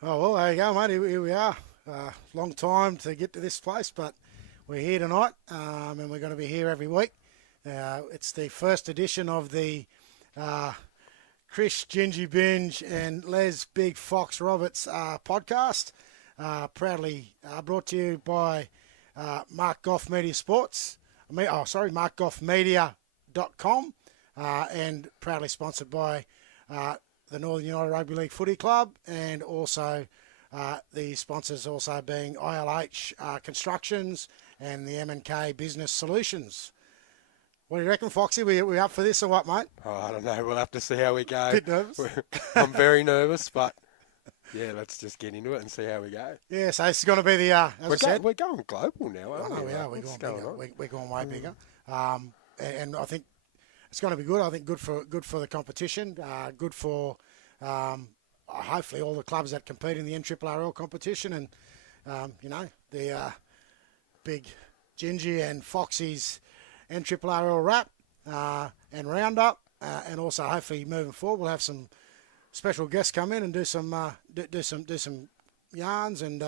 Oh, well, there you go, mate. Here we are. Long time to get to this place, but we're here tonight, and we're going to be here every week. It's the first edition of the Chris Gingy Binge and Les Big Fox Roberts podcast, proudly brought to you by Mark Goff Media Sports. MarkGoffMedia.com, and proudly sponsored by the Northern United Rugby League Footy Club, and also the sponsors also being ILH Constructions and the M&K Business Solutions. What do you reckon, Foxy? We up for this or what, mate? Oh, I don't know. We'll have to see how we go. Bit nervous? I'm very nervous, but yeah, let's just get into it and see how we go. Yeah, so it's going to be the, we're going global now, aren't we? We are. We're going bigger. We're going way bigger. And I think it's going to be good. I think good for the competition. Good for hopefully all the clubs that compete in the NRRRL competition, and the big Gingy and Foxie's NRRRL wrap and roundup, and also hopefully moving forward we'll have some special guests come in and do some yarns and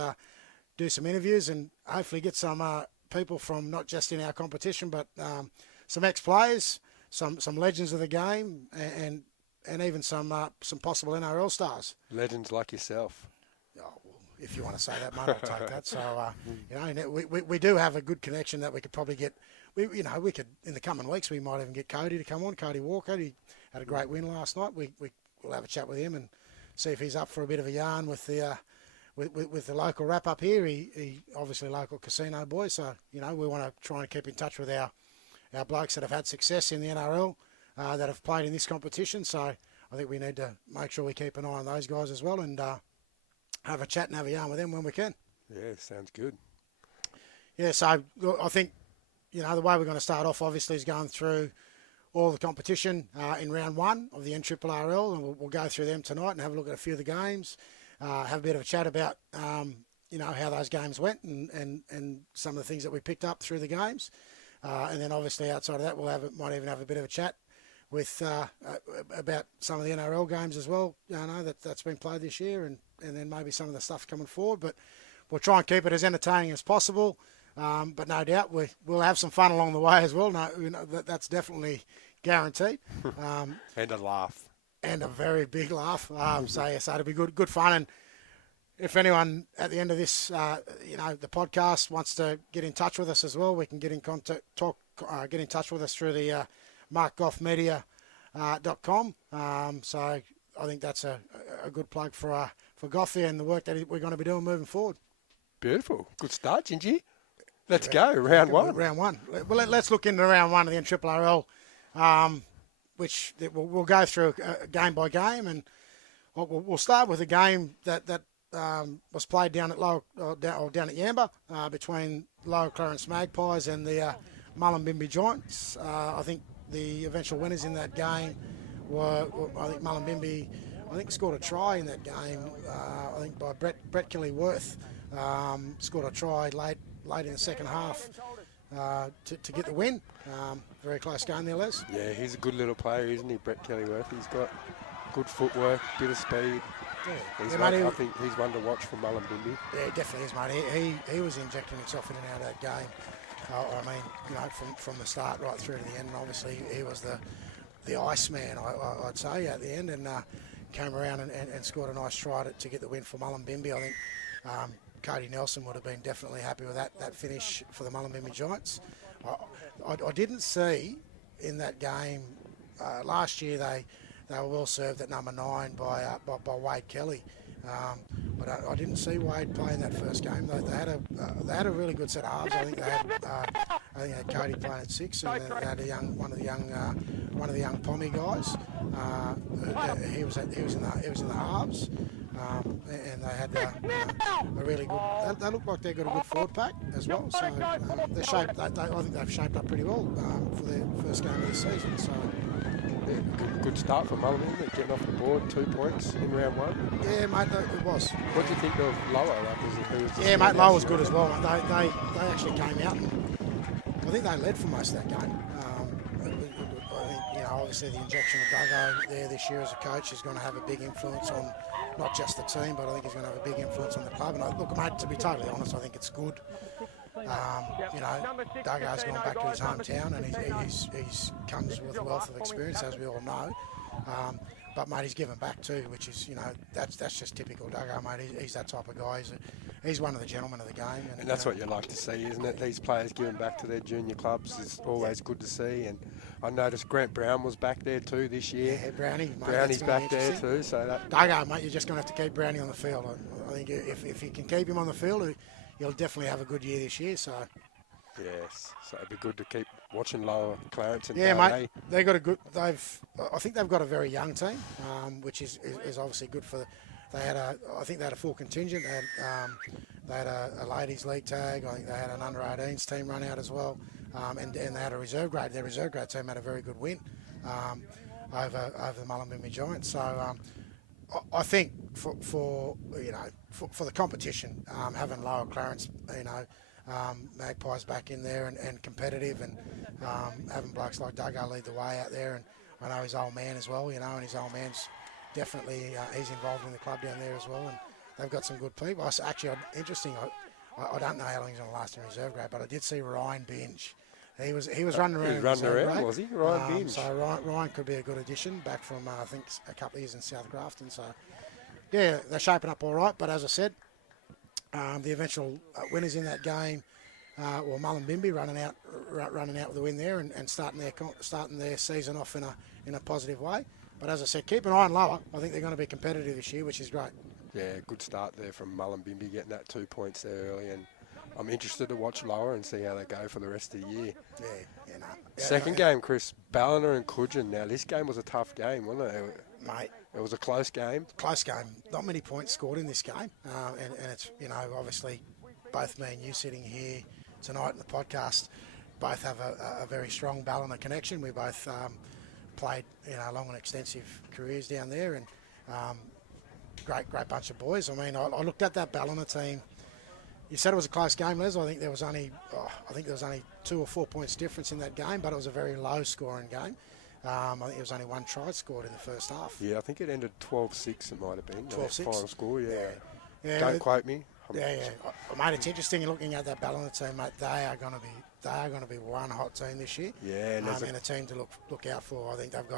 do some interviews, and hopefully get some people from not just in our competition but some ex-players, some legends of the game, and even some possible NRL stars. Legends like yourself. Oh, well, if you want to say that, mate, I'll take that. So, we do have a good connection that we could probably get. We could, in the coming weeks, we might even get Cody to come on. Cody Walker, he had a great win last night. We'll have a chat with him and see if he's up for a bit of a yarn with the with the local wrap up here. He obviously a local casino boy, so we want to try and keep in touch with our blokes that have had success in the NRL, that have played in this competition. So I think we need to make sure we keep an eye on those guys as well, and have a chat and have a yarn with them when we can. Yeah, sounds good. Yeah, so I think, the way we're going to start off, obviously, is going through all the competition in round one of the NRRRL, and we'll go through them tonight and have a look at a few of the games, have a bit of a chat about, how those games went and some of the things that we picked up through the games. And then obviously outside of that, might even have a bit of a chat with about some of the NRL games as well, that's been played this year, and then maybe some of the stuff coming forward. But we'll try and keep it as entertaining as possible. But no doubt we'll have some fun along the way as well. That's definitely guaranteed. And a laugh. And a very big laugh. So it'll be good fun. And if anyone at the end of this, the podcast wants to get in touch with us as well, we can get in contact, get in touch with us through the MarkGoffMedia.com. So I think that's a good plug for Goffy and the work that we're going to be doing moving forward. Beautiful. Good start, Gingy. Let's go. Round one. Round one. Well, let's look into round one of the NRRRL, which we'll go through game by game, and we'll start with a game that was played down at Yamba between Lower Clarence Magpies and the Mullumbimby Giants. I think the eventual winners in that game were, I think Mullumbimby, scored a try in that game. I think by Brett Kelly-Worth, scored a try late in the second half to get the win. Very close game there, Les. Yeah, he's a good little player, isn't he, Brett Kelly-Worth? He's got good footwork, bit of speed. Yeah. I think he's one to watch for Mullumbimby. Yeah, he definitely is, mate. He was injecting himself in and out of that game. From the start right through to the end. And obviously, he was the Iceman, I'd say, at the end, and came around and scored a nice try to get the win for Mullumbimby. I think Cody Nelson would have been definitely happy with that finish for the Mullumbimby Giants. I didn't see in that game last year they were well served at number 9 by Wade Kelly, but I didn't see Wade play in that first game. They had a really good set of halves. I think they had Cody playing at 6, and they had one of the young Pommy guys. He was in the halves. And they had a really good. They look like they've got a good forward pack as well. So they're shaped. I think they've shaped up pretty well for their first game of the season. So yeah, good start for Mullumbimby, getting off the board, 2 points in round one. Yeah, mate, it was. What do you think of Lower? Yeah, mate, Lower was good as well. They actually came out and I think they led for most of that game. I think obviously the injection of Duggo there this year as a coach is going to have a big influence on not just the team, but I think he's going to have a big influence on the club. And look, mate, to be totally honest, I think it's good. You know, Duggo's gone back to his hometown, and he's comes with a wealth of experience, as we all know. But mate, he's given back too, which is, you know, that's just typical Duggo, mate. He's that type of guy. He's one of the gentlemen of the game. And that's what you like to see, isn't it? These players giving back to their junior clubs is always good to see. And I noticed Grant Brown was back there too this year. Yeah, Brownie, mate, Brownie's back there too. So that Duggo, mate, you're just going to have to keep Brownie on the field. I think if you can keep him on the field, he'll definitely have a good year this year. So. Yes, so it'd be good to keep watching Lower Clarence and yeah, mate. They got a good. I think they've got a very young team, which is obviously good for. I think they had a full contingent. They had a ladies' league tag. I think they had an under 18s team run out as well, and they had a reserve grade. Their reserve grade team had a very good win over the Mullumbimby Giants. So I think for the competition, having Lower Clarence, Magpies back in there and competitive, and having blokes like Duggo lead the way out there, and I know his old man as well, and his old man's definitely he's involved in the club down there as well, and they've got some good people. Actually, interesting. I don't know how long he's going to last in reserve grade, but I did see Ryan Binge. He was running around. He running around, was he? Ryan Binge. So Ryan could be a good addition back from I think a couple of years in South Grafton. So yeah, they're shaping up all right. But as I said, the eventual winners in that game, Mullumbimby running out with the win there and starting their season off in a positive way. But as I said, keep an eye on Lower. I think they're going to be competitive this year, which is great. Yeah, good start there from Mullumbimby getting that 2 points there early, and I'm interested to watch Lower and see how they go for the rest of the year. Yeah, Second game, Chris, Ballina and Coogin. Now, this game was a tough game, wasn't it? Mate. It was a close game. Close game. Not many points scored in this game. And it's, obviously both me and you sitting here tonight in the podcast both have a very strong Ballina connection. We both played, long and extensive careers down there, and great bunch of boys. I mean, I looked at that Ballina team. You said it was a close game, Les. I think there was only 2 or 4 points difference in that game, but it was a very low scoring game. I think there was only one try scored in the first half. Yeah, I think it ended 12-6. It might have been 12-6. Final score. Yeah. Don't quote me. Yeah. Mate, it's interesting looking at that Ballina team, mate. They are going to be one hot team this year. Yeah, and a team to look out for. I think they've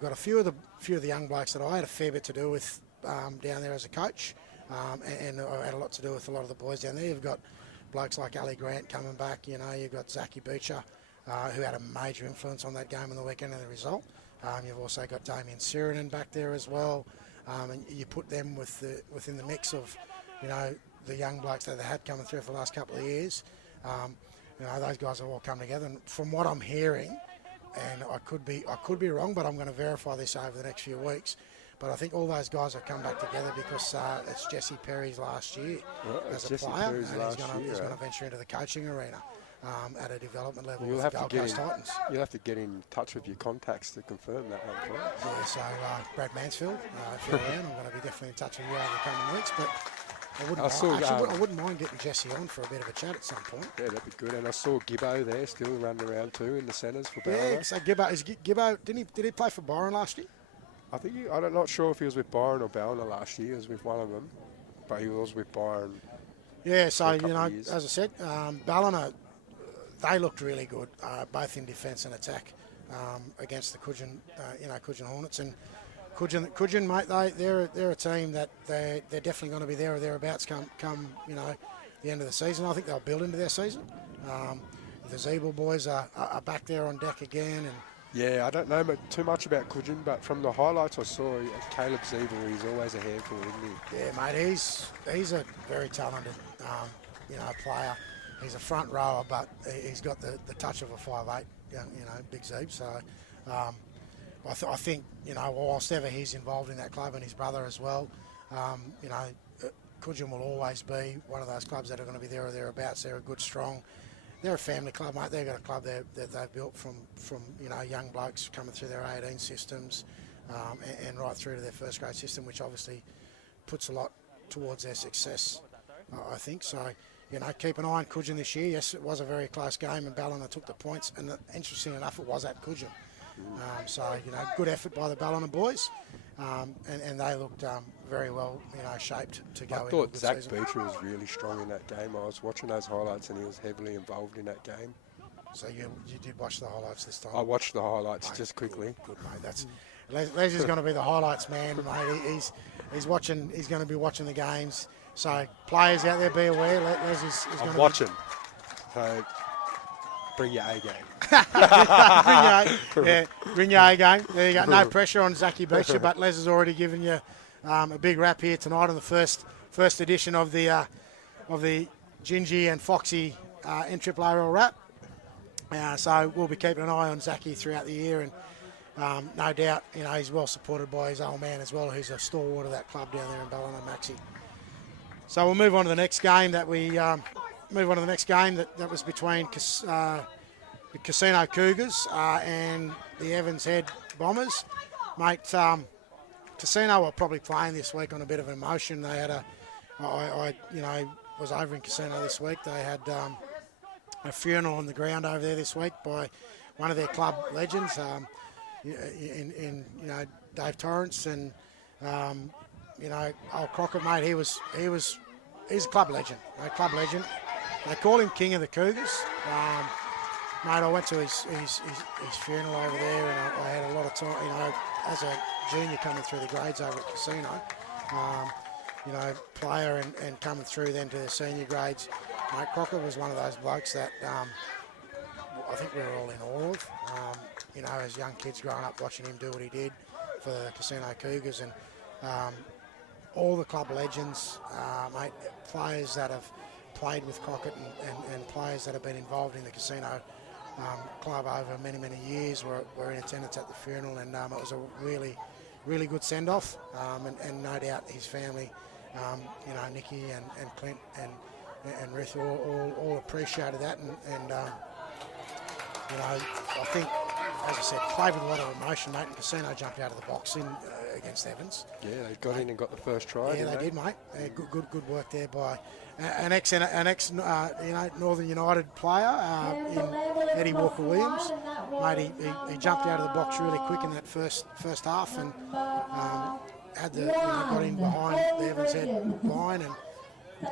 got a few of the young blokes that I had a fair bit to do with down there as a coach, and I had a lot to do with a lot of the boys down there. You've got blokes like Ali Grant coming back. You've got Zachy Beecher, who had a major influence on that game on the weekend and the result. You've also got Damien Sirinen back there as well, and you put them within the mix of, the young blokes that they had coming through for the last couple of years. Those guys have all come together, and from what I'm hearing, and I could be wrong, but I'm going to verify this over the next few weeks. But I think all those guys have come back together because it's Jesse Perry's last year as a player, and he's going to venture into the coaching arena at a development level with the Gold Coast Titans. You'll have to get in touch with your contacts to confirm that one for us. Yeah, so Brad Mansfield, if you're around, I'm going to be definitely in touch with you over the coming weeks. But I wouldn't mind getting Jesse on for a bit of a chat at some point. Yeah, that'd be good. And I saw Gibbo there still running around too in the centres for Ballina. Yeah, so Gibbo, did he play for Byron last year? I think I'm not sure if he was with Byron or Ballina last year. He was with one of them, but he was with Byron. Yeah, so as I said, Ballina, they looked really good, both in defence and attack against the Coogin Hornets. And Coogin, mate, they're a team that they're definitely going to be there or thereabouts come the end of the season. I think they'll build into their season. The Zeeble boys are back there on deck again, and. Yeah, I don't know too much about Coogin, but from the highlights I saw, Caleb Zeeble, he's always a handful, isn't he? Yeah, mate, he's a very talented, player. He's a front rower, but he's got the touch of a 5'8", big Zeeb. So I think, whilst ever he's involved in that club and his brother as well, Coogin will always be one of those clubs that are going to be there or thereabouts. They're a good, strong. They're a family club, mate. They've got a club that they've built from young blokes coming through their 18 systems and right through to their first grade system, which obviously puts a lot towards their success, I think. So, keep an eye on Coogin this year. Yes, it was a very close game, and Ballina took the points. And interesting enough, it was at Coogin. So, good effort by the Ballina boys. And they looked very well, shaped to go. I thought Zach Beecher was really strong in that game. I was watching those highlights and he was heavily involved in that game. So you did watch the highlights this time? I watched the highlights just quickly. Good, mate. That's Les is going to be the highlights man, mate. He's watching. He's going to be watching the games. So players out there, be aware. Les is going to be watching. So bring your A game. Bring your A game. There you go. No pressure on Zachy Beecher, but Les has already given you a big rap here tonight on the first edition of the Bingie and Foxie NRRRL rap. So we'll be keeping an eye on Zachy throughout the year, and no doubt, he's well supported by his old man as well, who's a stalwart of that club down there in Ballina, Maxi. So we'll move on to the next game that was between the Casino Cougars and the Evans Head Bombers. Mate, Casino were probably playing this week on a bit of emotion. They had I was over in Casino this week. They had a funeral on the ground over there this week by one of their club legends, in Dave Torrance, and old Crockett, mate. He's a club legend, club legend. They call him King of the Cougars. Mate, I went to his funeral over there, and I had a lot of time, as a junior coming through the grades over at Casino, player and coming through then to the senior grades. Mate, Crockett was one of those blokes that I think we were all in awe of. As young kids growing up watching him do what he did for the Casino Cougars, and all the club legends, mate, players that have played with Crockett and players that have been involved in the Casino club over many, many years were in attendance at the funeral, and it was a really, really good send-off, and no doubt his family, Nicky and Clint and Ruth all appreciated that, and I think, as I said, played with a lot of emotion, mate, and Casino jumped out of the box against Evans. Yeah, they got in and got the first try. Yeah, they did, mate. Yeah, good work there by an ex Northern United player in Eddie Walker Williams. Mate, he jumped out of the box really quick in that first half, and had got in behind the Evans Head line and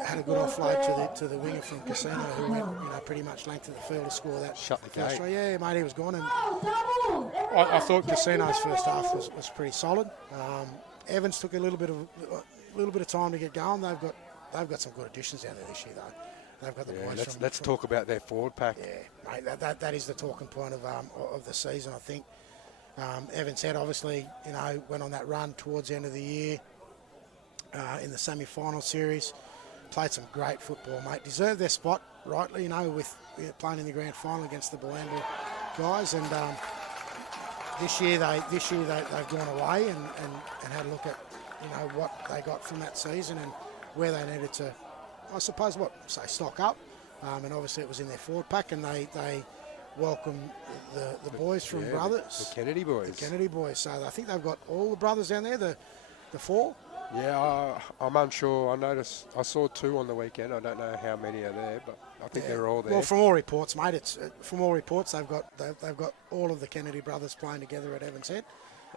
had a good offload to the winger from Casino, who went pretty much length of the field to score that. Shut the gate. Try. Yeah, mate, he was gone, and I thought Casino's first half was pretty solid. Evans took a little bit of time to get going. They've got some good additions out there this year, though. They've got the boys. Let's talk about their forward pack. Yeah, mate, that is the talking point of the season, I think. Evans Head obviously went on that run towards the end of the year in the semi-final series. Played some great football, mate. Deserved their spot rightly, with playing in the grand final against the Bulandra guys. And this year they've gone away and had a look at what they got from that season and where they needed to, I suppose, stock up. And obviously it was in their forward pack, and they welcomed the boys from Brothers. The Kennedy boys. The Kennedy boys. So I think they've got all the brothers down there, the four. Yeah, I'm unsure. I saw 2 on the weekend. I don't know how many are there, but I think they're all there. Well, from all reports, mate, they've got all of the Kennedy brothers playing together at Evans Head.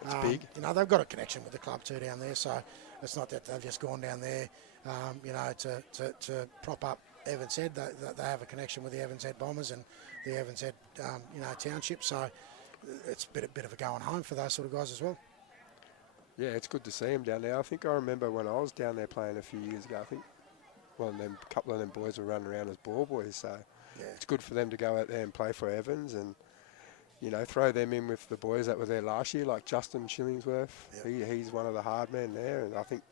That's big. They've got a connection with the club too down there, so it's not that they've just gone down there, to prop up Evans Head. They have a connection with the Evans Head Bombers and the Evans Head, township. So it's a bit of a going home for those sort of guys as well. Yeah, it's good to see him down there. I think I remember when I was down there playing a few years ago, I think a couple of them boys were running around as ball boys. So it's good for them to go out there and play for Evans and, throw them in with the boys that were there last year, like Justin Shillingsworth. Yep. He's one of the hard men there, and I think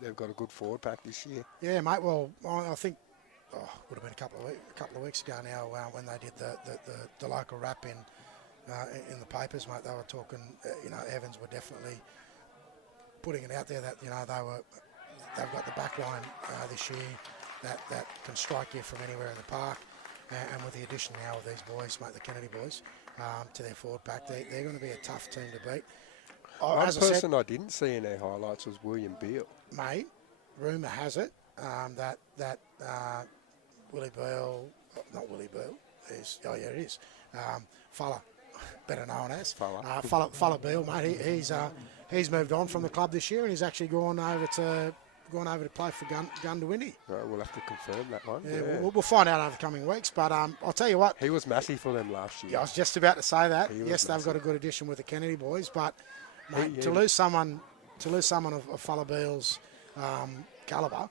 they've got a good forward pack this year. Yeah, mate. Well, I think would have been a couple of weeks ago now when they did the local rap in the papers, mate. They were talking, Evans were definitely putting it out there that they've got the back line this year that can strike you from anywhere in the park, and with the addition now of these boys, mate, the Kennedy boys, to their forward pack, they're going to be a tough team to beat. One person I didn't see in their highlights was William Beale. Mate, rumour has it that Willie Beale, not Willie Beale, it is. Fella, better known as. Fella. Fella Beale, mate. He's moved on from the club this year, and he's actually gone over to play for Gundawindi. Right, we'll have to confirm that one. Yeah, we'll find out over the coming weeks. But I'll tell you what. He was massive for them last year. Yeah, I was just about to say that. Yes, massive. they've got a good addition with the Kennedy boys, but mate, to lose someone of Fella Beale's calibre,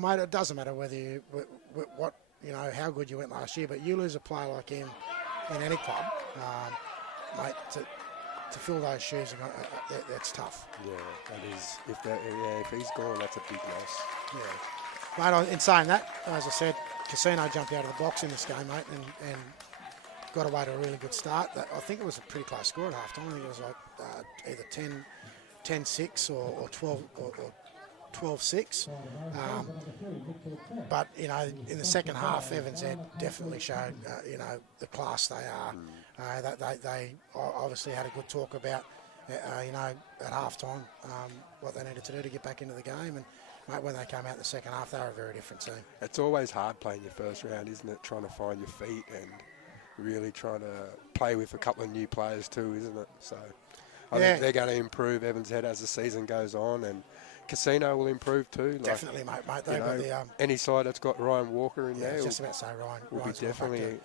mate, it doesn't matter whether you how good you went last year, but you lose a player like him in any club, mate. To fill those shoes, that's tough. Yeah, that is. If he's gone, that's a big loss. Yeah. Mate, in saying that, as I said, Casino jumped out of the box in this game, mate, and got away to a really good start. I think it was a pretty close score at half-time. I think it was like either 10-6 or 12-6. But, in the second half, Evans Head definitely showed, the class they are. They obviously had a good talk about, at half-time, what they needed to do to get back into the game. And, mate, when they came out in the second half, they were a very different team. It's always hard playing your first round, isn't it? Trying to find your feet and really trying to play with a couple of new players too, isn't it? So I think they're going to improve Evans Head as the season goes on, and Casino will improve too. Definitely, mate. They've got the any side that's got Ryan Walker in there. I was just about to say Ryan. Will be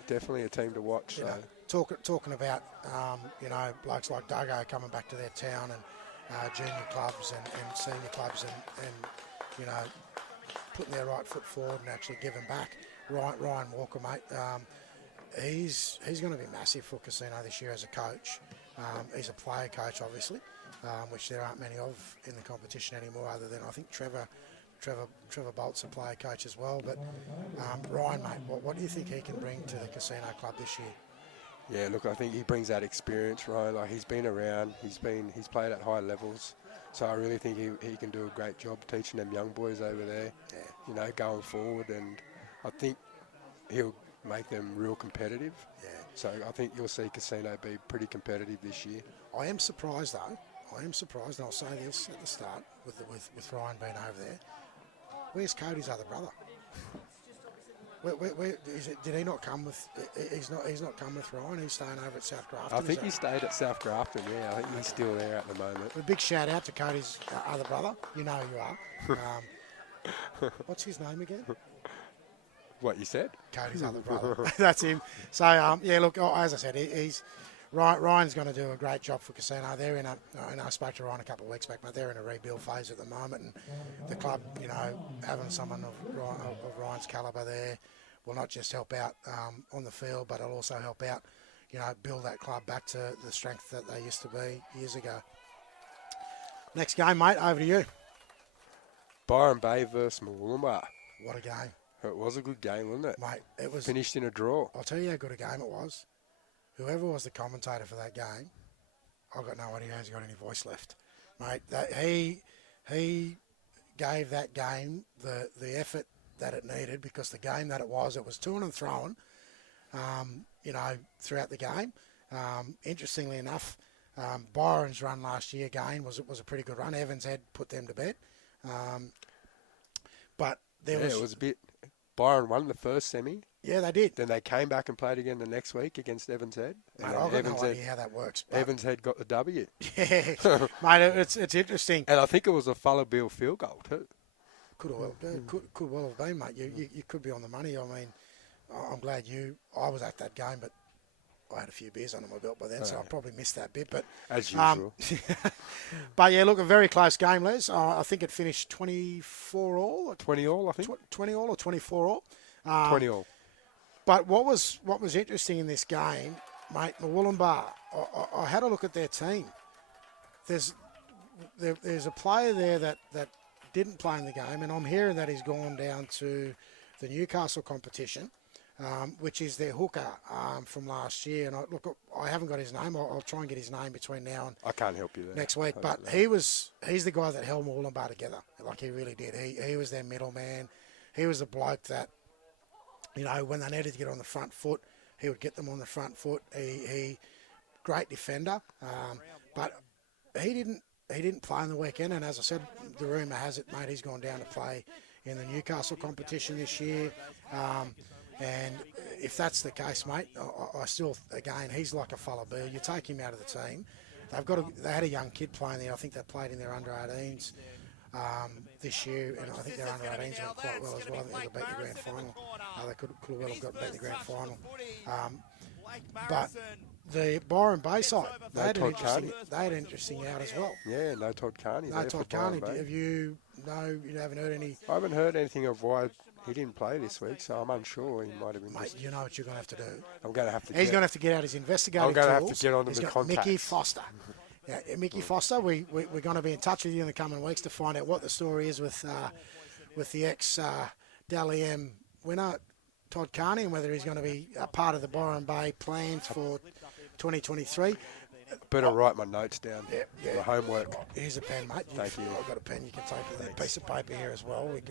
definitely a team to watch. So. Talking about blokes like Dago coming back to their town and junior clubs and senior clubs and putting their right foot forward and actually giving back. Ryan Walker, mate. He's going to be massive for Casino this year as a coach. He's a player coach, obviously, which there aren't many of in the competition anymore, other than I think Trevor Bolt's a player coach as well. But Ryan, mate, what do you think he can bring to the Casino club this year? Yeah, look, I think he brings that experience, Ryan. Like, he's been around, he's played at high levels, so I really think he can do a great job teaching them young boys over there. Yeah. Going forward, and I think he'll make them real competitive. Yeah. So I think you'll see Casino be pretty competitive this year. I am surprised though. And I'll say this at the start with Ryan being over there. Where's Cody's other brother? Where is it? Did he not come with? He's not come with Ryan. He's staying over at South Grafton. I think he stayed at South Grafton. Yeah, I think he's still there at the moment. A big shout out to Cody's other brother. You know who you are. What's his name again? What you said? Cody's other brother. That's him. So look, as I said, Ryan's going to do a great job for Casino. They're in I spoke to Ryan a couple of weeks back, but they're in a rebuild phase at the moment, and the club, having someone of Ryan's calibre there will not just help out on the field, but it'll also help out, build that club back to the strength that they used to be years ago. Next game, mate, over to you. Byron Bay versus Mooloolaba. What a game. It was a good game, wasn't it? Mate, it was finished in a draw. I'll tell you how good a game it was. Whoever was the commentator for that game, I've got no idea who's got any voice left. Mate, he gave that game the effort that it needed, because the game that it was to and throwing, throughout the game. Interestingly enough, Byron's run last year again was a pretty good run. Evans Head put them to bed. But it was a bit. Byron won the first semi. Yeah, they did. Then they came back and played again the next week against Evans Head. Mate, I've got no idea how that works. Evans Head got the W. Yeah, mate, it's interesting. And I think it was a Fella Beale field goal too. Could well have been, mate. You could be on the money. I mean, I'm glad I was at that game, but I had a few beers under my belt by then, so I probably missed that bit. But as usual. But yeah, look, a very close game, Les. I think it finished 24 all. 20 all, I think. 20 all or 24 all. 20 all. But what was interesting in this game, mate, Mooloolaba, I had a look at their team. There's a player there that didn't play in the game, and I'm hearing that he's gone down to the Newcastle competition, which is their hooker from last year. And I haven't got his name. I'll try and get his name between now and I can't help you there. Next week. But he's the guy that held Mooloolaba together. Like, he really did. He was their middleman. He was the bloke that, when they needed to get on the front foot, he would get them on the front foot. He great defender, but he didn't play on the weekend. And as I said, the rumour has it, mate, he's gone down to play in the Newcastle competition this year. And if that's the case, mate, I still, again, he's like a fella bill. You take him out of the team. They had a young kid playing there. I think they played in their under-18s this year, and I think their under-18s went quite well as well. I think they beat the grand final. They could well have got beat the grand final. But the Byron Bay side, they had an interesting out as well. Yeah, no Todd Carney. No Todd Carney. Have you haven't heard any? I haven't heard anything of why he didn't play this week, so I'm unsure. He might have been. Mate, you know what you're going to have to do. I'm going to have to. He's going to have to get out his investigative tools. I'm going to have to get on them with contacts. Mickey Foster. Yeah, Mickey Foster, we're going to be in touch with you in the coming weeks to find out what the story is with the ex-Dally M winner, Todd Carney, and whether he's going to be a part of the Byron Bay plans for 2023. Better write my notes down. Yeah. My homework. Here's a pen, mate. Thank you. I've got a pen. You can take that piece of paper here as well. We've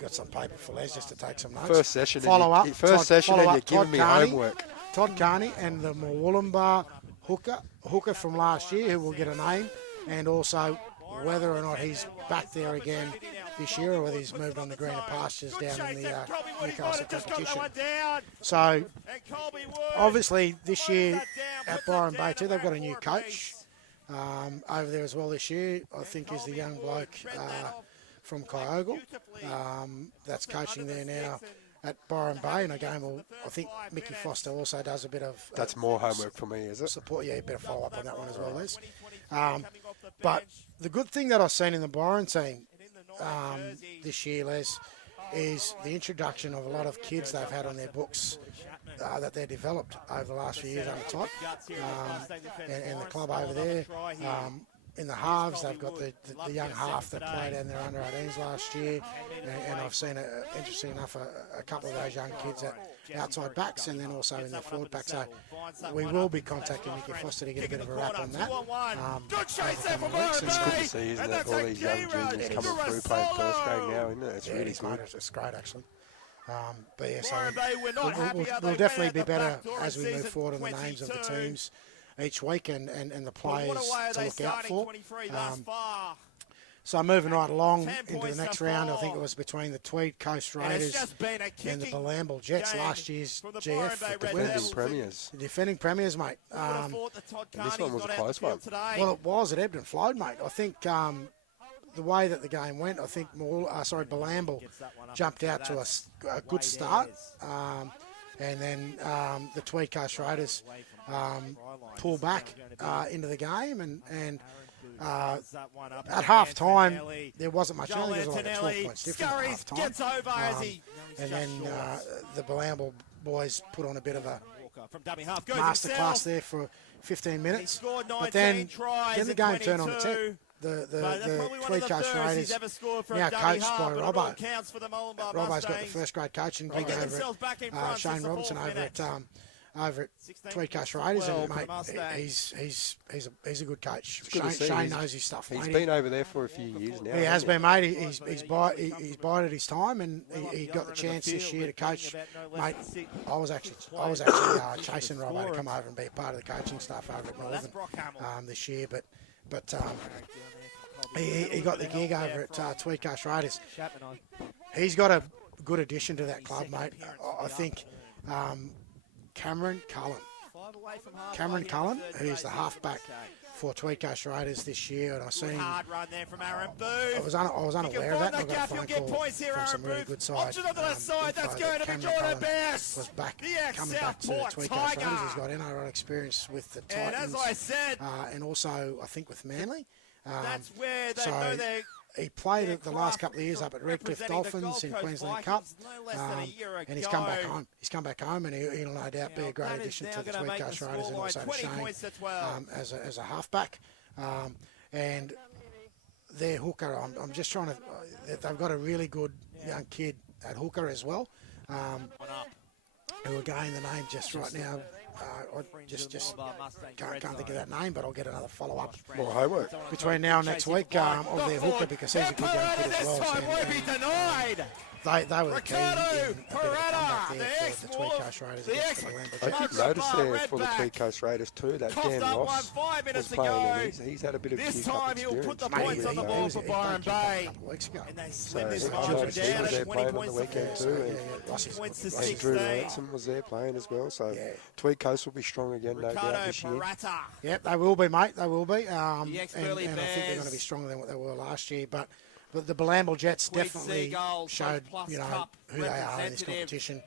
got some paper for Les just to take some notes. First session. And you're giving me Carney, homework. Todd Carney and the Murwillumbah hooker from last year, who will get a name, and also whether or not he's back there again this year or whether he's moved on to greener pastures down in the Newcastle competition. So, obviously, this year at Byron Bay too, they've got a new coach over there as well this year. I think is the young bloke from Kyogle that's coaching there now at Byron Bay, and again, I think Mickey Foster also does a bit of... That's more homework for me, is it? Support, yeah, you better follow up on that one as well, Les. But the good thing that I've seen in the Byron team this year, Les, is the introduction of a lot of kids they've had on their books that they've developed over the last few years under Todd, and the club over there. In the halves, they've got the young half that played in their under-18s last year, and I've seen, interesting enough, a couple of those young kids at outside backs and then also in their forward back. So we will be contacting Mickey Foster to get a bit of a wrap on that. It's good to see, isn't it? All these young juniors coming through playing first grade now, isn't it? It's really good. It's great, actually. But yeah, so we'll definitely be better as we move forward on the names of the teams each week and the players to look out for. So moving right along into the next round, I think it was between the Tweed Coast Raiders and the Bilamble Jets, last year's GF. Defending premiers. Defending premiers, mate. This one was a close one. Well, it was. It ebbed and flowed, mate. I think the way that the game went, I think Bilamble jumped out to a good start. And then the Tweed Coast Raiders pull back into the game, and at half time there wasn't much. Only there was like 12 points different at half time. And then the Bilamble boys put on a bit of a masterclass there for 15 minutes. But then the game turned on its head. The Tweed Coast Raiders now coached by Robbo. Robbo's got the first grade coaching gig over at Shane Robinson over at Tweed Coast Raiders, and mate, he's a good coach. Shane knows his stuff. He's been over there for a few years now. He has been, mate. He's bided his time, and he got the chance this year to coach. Mate, I was actually chasing Robbo to come over and be a part of the coaching staff over at Northern this year, but he got the gig over at Tweed Coast Raiders. He's got a good addition to that club, mate. I think Cameron Cullen, who's the halfback for Tweed Coast Raiders this year, and I seen him. I was unaware of that. And I got a phone call from some really good side. Cameron Cullen was coming back to Tweed Coast Raiders. He's got NRRRL experience with the Titans, and also I think with Manly. He played the last couple of years up at Redcliffe Dolphins in Queensland Cup, and he's come back home. He's come back home, and he'll no doubt be a great addition to the Tweed Coast Raiders and also to Shane as a halfback. And their hooker, I'm just trying to. They've got a really good young kid at hooker as well, who again the name just right now I just can't think of that name, but I'll get another follow-up More homework. between now and next week of their hooker, because he's a good young kid as well. They were the key in a bit of a comeback there for the Tweed Coast Raiders against the Lambo I Jets. did notice there for the Tweed Coast Raiders too that Dan Ross was playing, and he's had a bit of This Q Cup time he'll put the experience. points on the board for Byron Bay. A couple of weeks ago. And they So slim this I margin noticed he down was at there 20 playing on the points to weekend 4. too, Rossi's Points to and Drew 16. Ransom was there playing as well. So Yeah. Tweed Coast will be strong again, no doubt, Ricardo this year. Parata. Yep, they will be, mate. They will be. The And ex-Burleigh I think they're Bears. going to be stronger than what they were last year. But the Bilamble Jets Tweed definitely Seagulls, showed, Plus you know, Cup who they are in this representative. competition.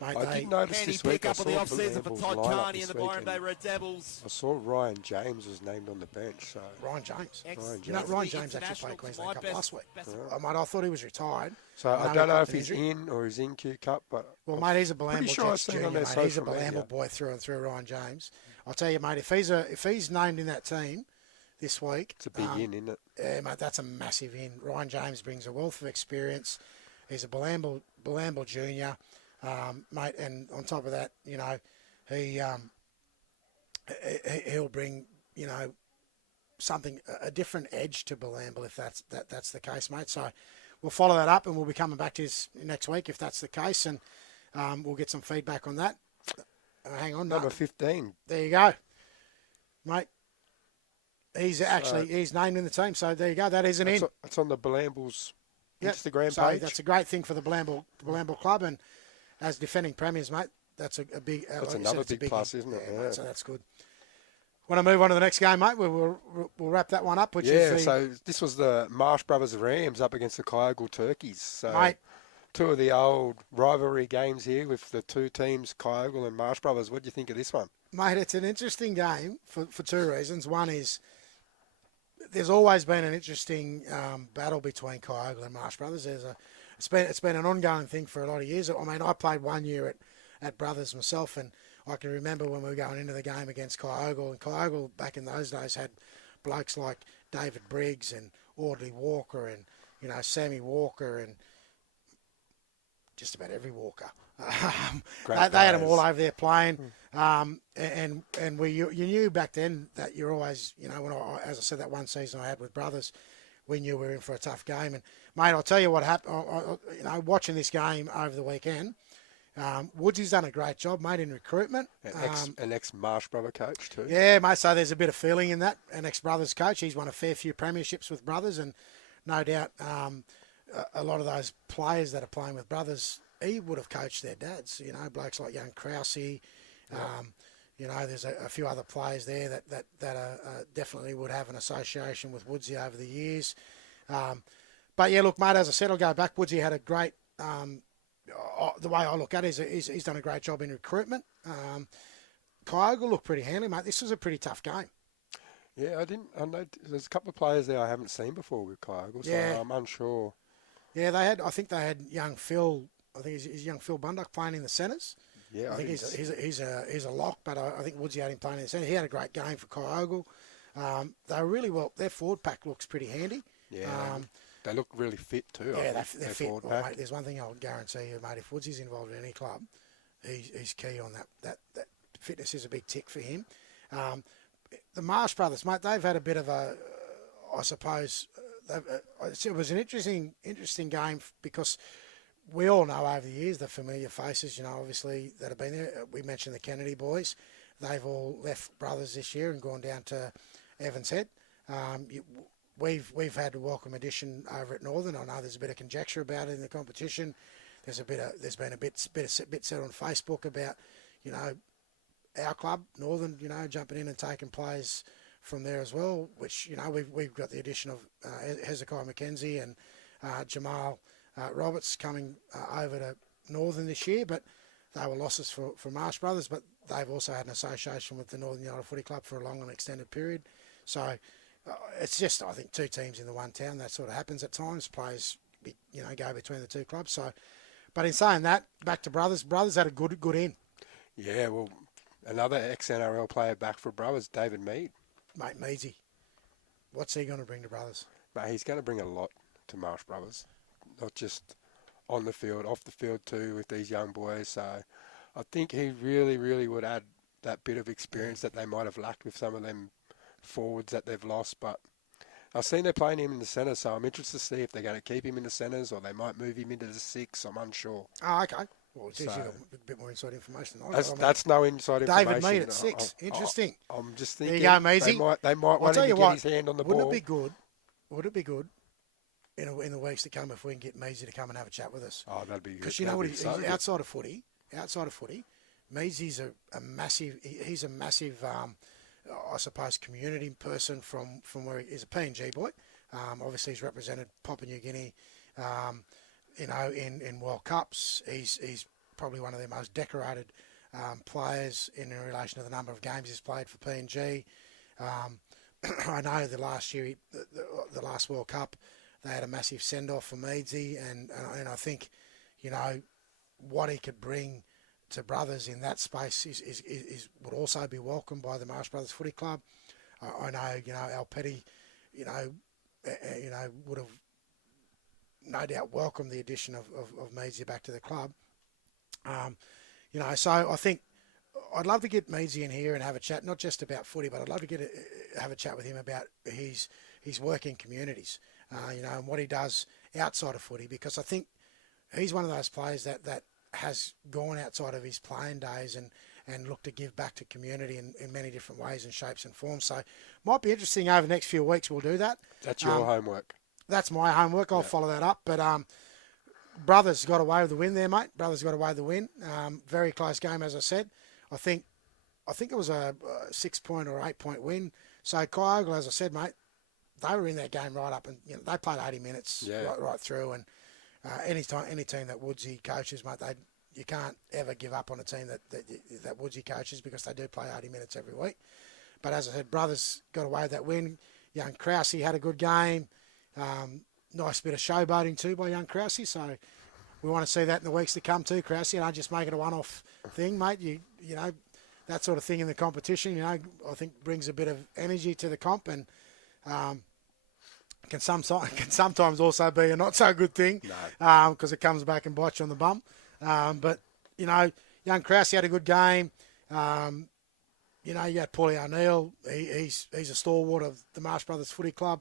Mate, I did notice Handy this week, I pick up saw of the off-season for Bill's Todd lineup Carney this and the week, Byron Bay and Red Devils. I saw Ryan James was named on the bench. So Ryan James. Ryan You know, James. Ryan James actually played Queensland Cup last week. Best Mate, I thought he was retired. So I know don't he know got if an he's injury. in or he's in Q Cup, but Well, mate, he's a Bilamble pretty sure I've Jets seen junior, on their mate. He's a social media. Bilamble boy through and through, Ryan James. I'll tell you, mate, if he's named in that team this week, it's a big in, isn't it? yeah, mate, that's a massive in. Ryan James brings a wealth of experience. He's a Bilamble junior, mate, and on top of that, you know, he'll bring, you know, something, a different edge to Bilamble if that's the case, mate. So we'll follow that up, and we'll be coming back to this next week if that's the case, and we'll get some feedback on that. Hang on, Number 15. there you go, mate. He's named in the team, so there you go. That is an in. It's on the Bilamble's Yep. Instagram So page. that's a great thing for the Bilamble Club, and as defending premiers, mate, that's a big. That's like you another said, it's a big plus, in. isn't it? Mate, Yeah. so that's good. Want to move on to the next game, mate? We'll wrap that one up. Which Yeah, is the, so this was the Marsh Brothers Rams up against the Kyogle Turkeys. So Mate. two of the old rivalry games here with the two teams, Kyogle and Marsh Brothers. What do you think of this one? Mate, it's an interesting game for two reasons. One is there's always been an interesting battle between Kyogle and Marsh Brothers. It's been an ongoing thing for a lot of years. I mean, I played 1 year at Brothers myself, and I can remember when we were going into the game against Kyogle. And Kyogle back in those days had blokes like David Briggs and Audley Walker and, you know, Sammy Walker and just about every Walker. They had them all over there playing, and you knew back then that you're always, you know, as I said, that one season I had with Brothers, we knew we were in for a tough game. And mate, I'll tell you what happened. You know, watching this game over the weekend, Woodsy's done a great job, mate, in recruitment. An ex-Marsh Brother coach too. Yeah, mate. So there's a bit of feeling in that. An ex-Brothers coach. He's won a fair few premierships with Brothers, and no doubt a lot of those players that are playing with Brothers, he would have coached their dads. You know, blokes like young Krause. You know, there's a few other players there that are, definitely would have an association with Woodsy over the years. But yeah, look, mate. As I said, I'll go back. Woodsy had a great. The way I look at it is he's done a great job in recruitment. Kyogle looked pretty handy, mate. This was a pretty tough game. Yeah, I know there's a couple of players there I haven't seen before with Kyogle, so Yeah. I'm unsure. Yeah, I think they had young Phil. I think he's young Phil Bundock playing in the centres. Yeah, I think he's a lock, but I think Woodsy had him playing in the centre. He had a great game for Kyogle. They were really well. Their forward pack looks pretty handy. Yeah, they look really fit too. Yeah, I think, they're fit. forward Well, pack. mate, there's one thing I'll guarantee you, mate. If Woodsy's involved in any club, he's key on that fitness is a big tick for him. The Marsh Brothers, mate, they've had a bit of a, I suppose, it was an interesting game because we all know over the years the familiar faces, you know, obviously that have been there. We mentioned the Kennedy boys. They've all left Brothers this year and gone down to Evans Head. We've had a welcome addition over at Northern. I know there's a bit of conjecture about it in the competition. There's been a bit said on Facebook about, you know, our club Northern, you know, jumping in and taking players from there as well. Which, you know, we've got the addition of Hezekiah McKenzie and Jamal Roberts coming over to Northern this year, but they were losses for Marsh Brothers. But they've also had an association with the Northern United Footy Club for a long and extended period. So. It's just, I think, two teams in the one town. That sort of happens at times. Players, you know, go between the two clubs. So, but in saying that, back to Brothers. Brothers had a good in. Yeah, well, another ex-NRRRL player back for Brothers, David Mead. Mate, Meadsy. What's he going to bring to Brothers? Mate, he's going to bring a lot to Marsh Brothers. Not just on the field, off the field too with these young boys. So I think he really, really would add that bit of experience that they might have lacked with some of them forwards that they've lost. But I've seen they're playing him in the centre, so I'm interested to see if they're going to keep him in the centres or they might move him into the 6. I'm unsure. Oh, okay. Well, geez, So- you got a bit more inside information than I got. I mean, That's no inside information. David Mead at 6. Interesting. I'm just There thinking you go, Maisie. they might I'll want tell him you to what, get his hand on the Wouldn't ball. it be good? Would it be good in the weeks to come if we can get Measy to come and have a chat with us? Oh, that'd be good. Because you know what, That'd be so he's good. outside of footy. Measy's a massive. He's a massive, I suppose, community person from where he's a PNG boy. Obviously, he's represented Papua New Guinea, in World Cups. He's probably one of their most decorated players in relation to the number of games he's played for PNG. I know the last year, the last World Cup, they had a massive send-off for Meadsy, and I think, what he could bring to brothers in that space is would also be welcomed by the Marsh Brothers Footy Club. I know, Al Petty, would have no doubt welcomed the addition of Meadsy back to the club. So I think I'd love to get Meadsy in here and have a chat, not just about footy, but I'd love to have a chat with him about his work in communities, and what he does outside of footy, because I think he's one of those players that has gone outside of his playing days and looked to give back to community in many different ways and shapes and forms. So might be interesting over the next few weeks. We'll do that. That's your homework. That's my homework. I'll follow that up. But Brothers got away with the win there, mate. Brothers got away with the win. Very close game, as I said. I think it was a 6-point or 8-point win. So Kyogle, as I said, mate, they were in that game right up, and they played 80 minutes right through. And any team that Woodsy coaches, mate, you can't ever give up on a team that Woodsy coaches, because they do play 80 minutes every week. But as I said, Brothers got away with that win. Young Krause had a good game. Nice bit of showboating too by young Krause. So we want to see that in the weeks to come too, Krause. Just make it a one-off thing, mate. You know, that sort of thing in the competition, I think brings a bit of energy to the comp, and can sometimes also be a not so good thing, because it comes back and bites you on the bum. But young Krause had a good game. You had Paulie O'Neill. He's a stalwart of the Marsh Brothers Footy Club.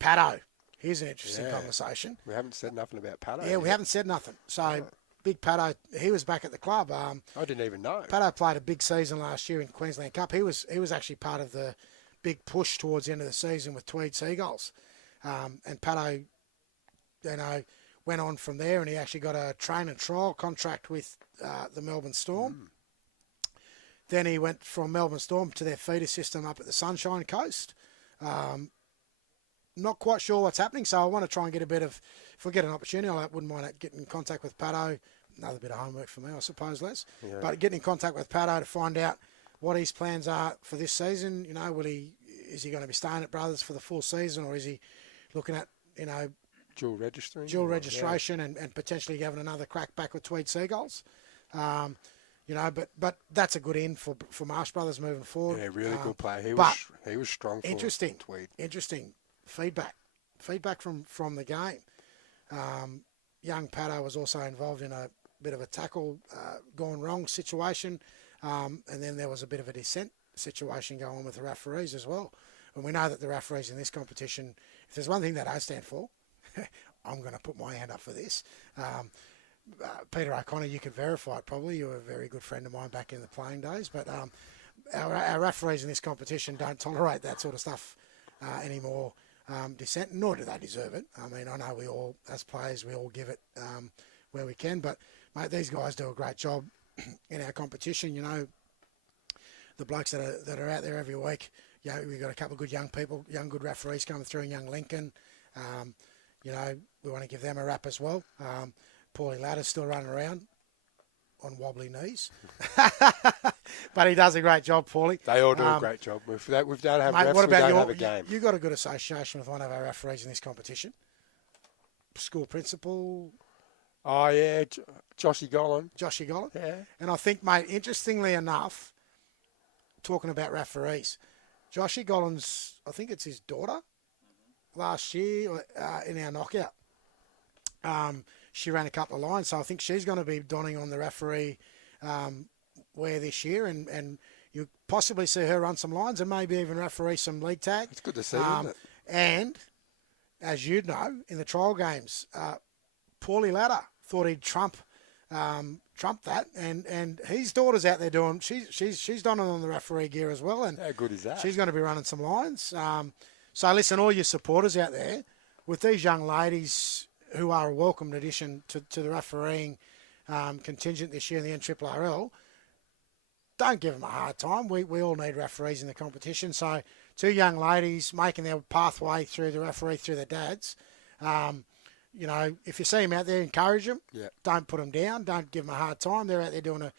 Pato. Here's an interesting conversation. We haven't said nothing about Pato. Yeah, we haven't said nothing. So big Pato, he was back at the club. I didn't even know. Pato played a big season last year in Queensland Cup. He was actually part of the big push towards the end of the season with Tweed Seagulls. And Pato, went on from there, and he actually got a train and trial contract with the Melbourne Storm. Then he went from Melbourne Storm to their feeder system up at the Sunshine Coast. Not quite sure what's happening, so I want to try and get a bit of, if we get an opportunity, I wouldn't mind getting in contact with Pato. Another bit of homework for me, I suppose, Les. Yeah. But getting in contact with Pato to find out what his plans are for this season. Is he going to be staying at Brothers for the full season, or is he looking at, dual registration and potentially having another crack back with Tweed Seagulls? But that's a good in for Marsh Brothers moving forward. Yeah, really good player. He was strong for Tweed. Interesting feedback from the game. Young Pato was also involved in a bit of a tackle gone wrong situation, and then there was a bit of a dissent situation going on with the referees as well. And we know that the referees in this competition, if there's one thing that I stand for, I'm going to put my hand up for this. Peter O'Connor, you could verify it probably. You were a very good friend of mine back in the playing days. But our referees in this competition don't tolerate that sort of stuff anymore. Dissent, nor do they deserve it. I mean, I know we all, as players, we all give it where we can. But, mate, these guys do a great job in our competition. The blokes that are out there every week, we've got a couple of good young people, good referees coming through, and young Lincoln. We want to give them a rap as well. Paulie Ladder's still running around on wobbly knees. But he does a great job, Paulie. They all do a great job. If we don't have refs, what about we don't have a game. You got a good association with one of our referees in this competition. School principal. Oh, yeah, Joshy Gollan. Yeah. And I think, mate, interestingly enough, talking about referees, Joshy Gollan's, I think it's his daughter, last year in our knockout. She ran a couple of lines, so I think she's going to be donning on the referee wear this year, and you possibly see her run some lines and maybe even referee some league tag. It's good to see, isn't it? And as you'd know, in the trial games, Paulie Ladder thought he'd trump that, and his daughter's out there doing. She's done it on the referee gear as well, and how good is that? She's going to be running some lines. So listen, all your supporters out there, with these young ladies who are a welcomed addition to the refereeing contingent this year in the NRRRL, don't give them a hard time. We all need referees in the competition. So 2 young ladies making their pathway through the referee through their dads. You know, if you see them out there, encourage them. Yeah. Don't put them down. Don't give them a hard time. They're out there doing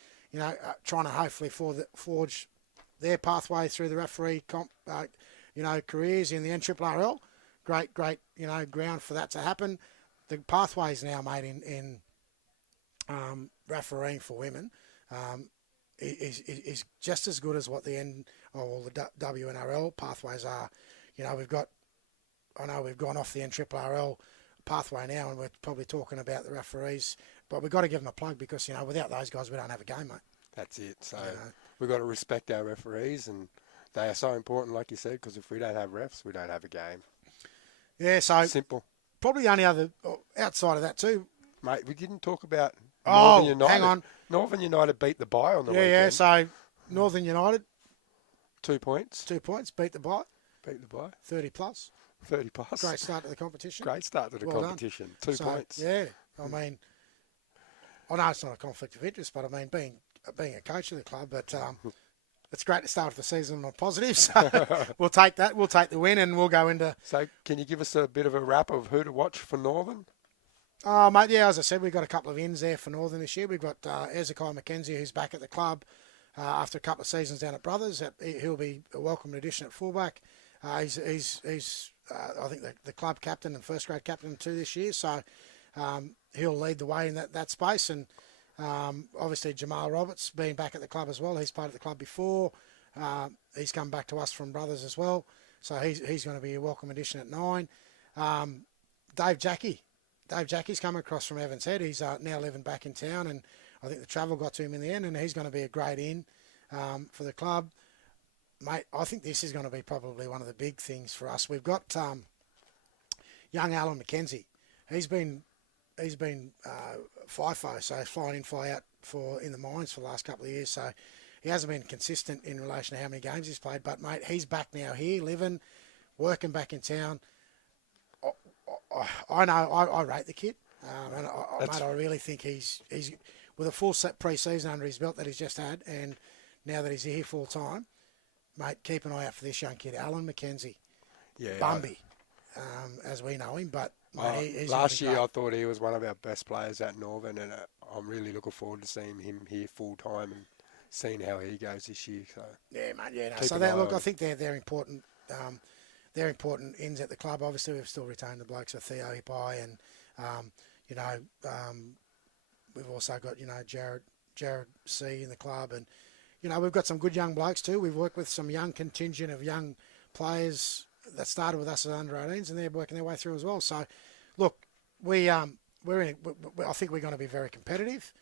trying to hopefully forge their pathway through the referee careers in the NRRRL. Great, ground for that to happen. The pathway is now made in refereeing for women. Is just as good as what the WNRL pathways are. You know, I know we've gone off the NRRRL pathway now, and we're probably talking about the referees, but we've got to give them a plug because, you know, without those guys, we don't have a game, mate. That's it. So we've got to respect our referees, and they are so important, like you said, because if we don't have refs, we don't have a game. Yeah, so simple. Probably the only other outside of that too, mate. We didn't talk about Northern United. Hang on. Northern United beat the Bye on the weekend. Yeah. So Northern United, 2 points. 2 points, beat the Bye. 30 plus. 30 plus. Great start to the competition. Great start to the competition. Done. 2 points. Yeah, I mean, I know it's not a conflict of interest, but I mean, being a coach of the club, but it's great to start the season on positive. So we'll take that. We'll take the win, and we'll go into. So can you give us a bit of a wrap of who to watch for Northern? Oh, mate, yeah, as I said, we've got a couple of ins there for Northern this year. We've got Ezekiel McKenzie, who's back at the club after a couple of seasons down at Brothers. He'll be a welcome addition at fullback. He's I think the club captain and first grade captain too this year, so he'll lead the way in that space. And obviously Jamal Roberts being back at the club as well. He's played at the club before. He's come back to us from Brothers as well, so he's going to be a welcome addition at 9. Dave Jackie's come across from Evans Head. He's now living back in town, and I think the travel got to him in the end, and he's going to be a great in for the club. Mate, I think this is going to be probably one of the big things for us. We've got young Alan McKenzie. He's been FIFO, so flying in, fly out in the mines for the last couple of years. So he hasn't been consistent in relation to how many games he's played. But mate, he's back now here, living, working back in town. I know I rate the kid, and I really think he's with a full set pre-season under his belt that he's just had, and now that he's here full time. Mate, keep an eye out for this young kid, Alan McKenzie. Yeah, Bumby, as we know him. But mate, he's last year I thought he was one of our best players at Northern, and I'm really looking forward to seeing him here full time and seeing how he goes this year. So yeah, mate. Yeah, no. So look, I think they're important. They're important ins at the club. Obviously, we've still retained the blokes of Theo Hippai, and we've also got Jared C in the club, and. We've got some good young blokes too. We've worked with some young contingent of young players that started with us as under-18s, and they're working their way through as well. So, look, I think we're going to be very competitive.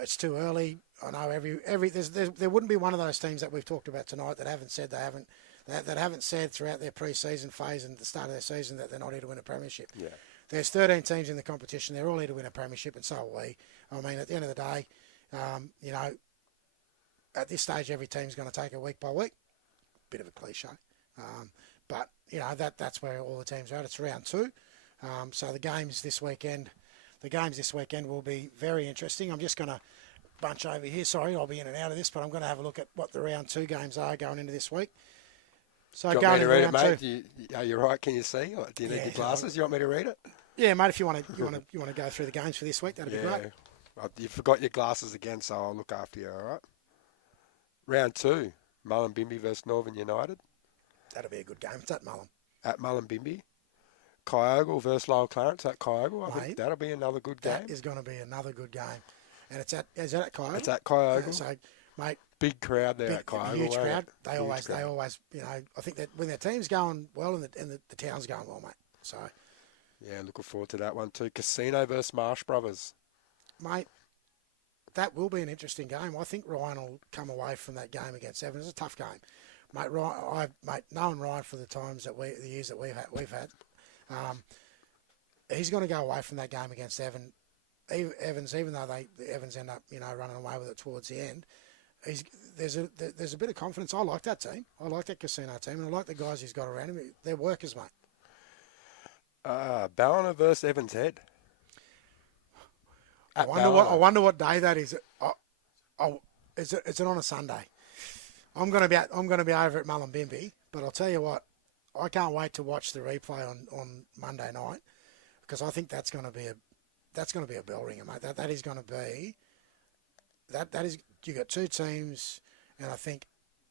It's too early. I know there wouldn't be one of those teams that we've talked about tonight that haven't said throughout their pre-season phase and the start of their season that they're not here to win a premiership. Yeah. There's 13 teams in the competition. They're all here to win a premiership, and so are we. I mean, at the end of the day, at this stage, every team's going to take it week by week. Bit of a cliche. But, that's where all the teams are at. It's round 2. So the games this weekend will be very interesting. I'm just going to bunch over here. Sorry, I'll be in and out of this, but I'm going to have a look at what the round 2 games are going into this week. So do you want me to read it, mate? 2. Are you right? Can you see? Or do you need your glasses? You want me to read it? Yeah, mate. If you want to go through the games for this week, that'd be great. Well, you forgot your glasses again, so I'll look after you. All right. Round 2, Mullumbimby versus Northern United. That'll be a good game. It's at Mullum. At Mullumbimby. Kyogle versus Lyle Clarence at Kyogle. I think that'll be another good game. That is going to be another good game. And is that at Kyogle? It's at Kyogle. So, mate. Big crowd there at Kyogle. Huge crowd. They always, I think that when their team's going well and the town's going well, mate. So. Yeah, looking forward to that one too. Casino versus Marsh Brothers. Mate. that will be an interesting game. I think Ryan will come away from that game against Evans. It's a tough game, mate. Ryan, knowing Ryan for the years that we've had, he's going to go away from that game against Evans, even though the Evans end up running away with it towards the end. There's a bit of confidence. I like that team. I like that Casino team, and I like the guys he's got around him. They're workers, mate. Ballina versus Evans Head. I wonder what day that is. Is it on a Sunday? I'm going to be over at Mullumbimby, but I'll tell you what, I can't wait to watch the replay on Monday night, because I think that's going to be a bell ringer, mate. That is going to be that is, you got two teams, and I think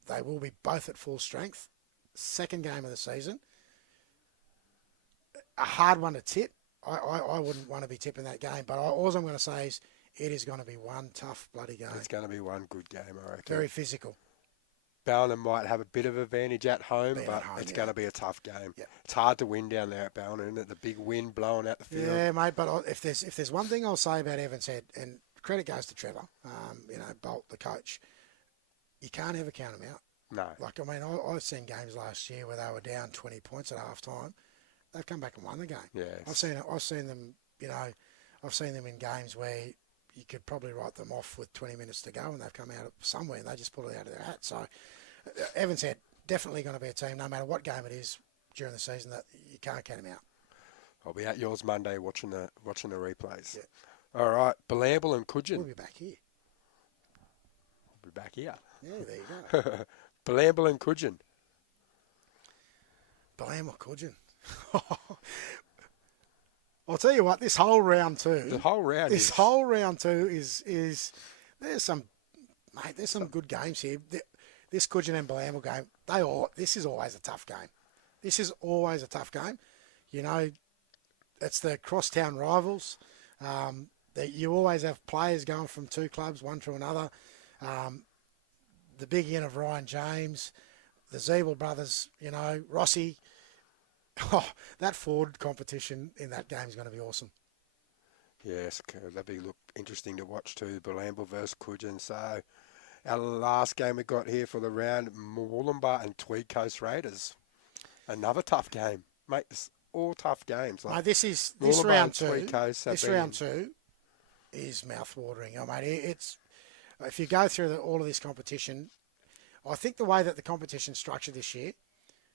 they will be both at full strength. Second game of the season. A hard one to tip. I wouldn't want to be tipping that game, but all I'm going to say is it is going to be one tough bloody game. It's going to be one good game, I reckon. Very physical. Ballina might have a bit of advantage at home, but it's going to be a tough game. Yep. It's hard to win down there at Ballina, isn't it? The big wind blowing out the field. Yeah, mate, but if there's one thing I'll say about Evans Head, and credit goes to Trevor, Bolt, the coach, you can't ever count them out. No. Like, I mean, I've seen games last year where they were down 20 points at half time. They've come back and won the game. Yes. I've seen them, I've seen them in games where you could probably write them off with 20 minutes to go, and they've come out somewhere and they just pull it out of their hat. So Evans Head, definitely going to be a team, no matter what game it is during the season, that you can't count them out. I'll be at yours Monday watching the replays. Yeah. All right, Belamble and Coogin. We'll be back here. We'll be back here. Yeah, there you go. Belamble and Coogin. Belamble, Coogin. I'll tell you what, this whole round two. The whole round. This whole round two is there's some good games here. This Coogin and Belamble game, this is always a tough game. This is always a tough game. It's the crosstown rivals. That you always have players going from two clubs, one to another. The big in of Ryan James, the Zeeble brothers, Rossi. Oh, that forward competition in that game is going to be awesome. Yes, that'd be interesting to watch too. Belamble versus Coogin. So our last game we got here for the round, Mooloolaba and Tweed Coast Raiders. Another tough game, mate. It's all tough games. Like this round two. This round two is mouth-watering. I mean, it's if you go through all of this competition, I think the way that the competition's structured this year,